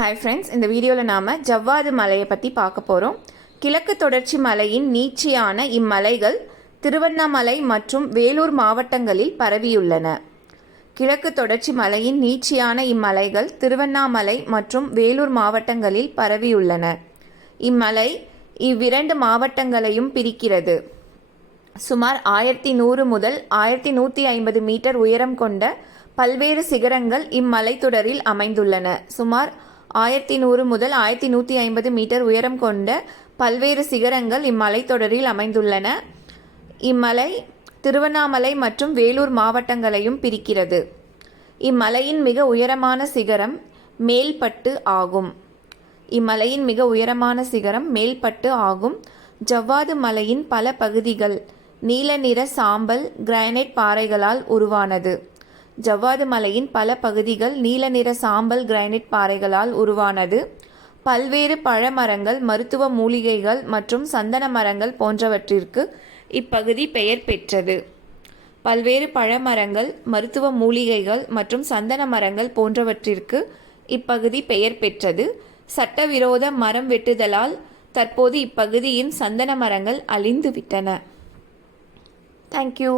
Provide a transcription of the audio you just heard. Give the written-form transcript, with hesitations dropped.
Hi friends, இந்த வீடியோவில் நாம் ஜவ்வாது மலையை பற்றி பார்க்க போகிறோம். கிழக்கு தொடர்ச்சி மலையின் நீட்சியான இம்மலைகள் திருவண்ணாமலை மற்றும் வேலூர் மாவட்டங்களில் பரவியுள்ளன. கிழக்கு தொடர்ச்சி மலையின் நீட்சியான இம்மலைகள் திருவண்ணாமலை மற்றும் வேலூர் மாவட்டங்களில் பரவியுள்ளன. இம்மலை இவ்விரண்டு மாவட்டங்களையும் பிரிக்கிறது. சுமார் 1100 முதல் 1150 மீட்டர் உயரம் கொண்ட பல்வேறு சிகரங்கள் இம்மலைத்தொடரில் அமைந்துள்ளன. சுமார் 1100 முதல் 1150 மீட்டர் உயரம் கொண்ட பல்வேறு சிகரங்கள் இம்மலைத்தொடரில் அமைந்துள்ளன. இம்மலை திருவண்ணாமலை மற்றும் வேலூர் மாவட்டங்களையும் பிரிக்கிறது. இம்மலையின் மிக உயரமான சிகரம் மேல்பட்டு ஆகும். இம்மலையின் மிக உயரமான சிகரம் மேல்பட்டு ஆகும். ஜவ்வாது மலையின் பல பகுதிகள் நீல நிற சாம்பல் கிரானைட் பாறைகளால் உருவானது. ஜவ்வாது மலையின் பல பகுதிகள் நீல நிற சாம்பல் கிரானைட் பாறைகளால் உருவானது. பல்வேறு பழமரங்கள், மருத்துவ மூலிகைகள் மற்றும் சந்தன மரங்கள் போன்றவற்றிற்கு இப்பகுதி பெயர் பெற்றது. பல்வேறு பழமரங்கள், மருத்துவ மூலிகைகள் மற்றும் சந்தன மரங்கள் போன்றவற்றிற்கு இப்பகுதி பெயர் பெற்றது. சட்டவிரோத மரம் வெட்டுதலால் தற்போது இப்பகுதியின் சந்தன மரங்கள் அழிந்துவிட்டன. தேங்க்யூ.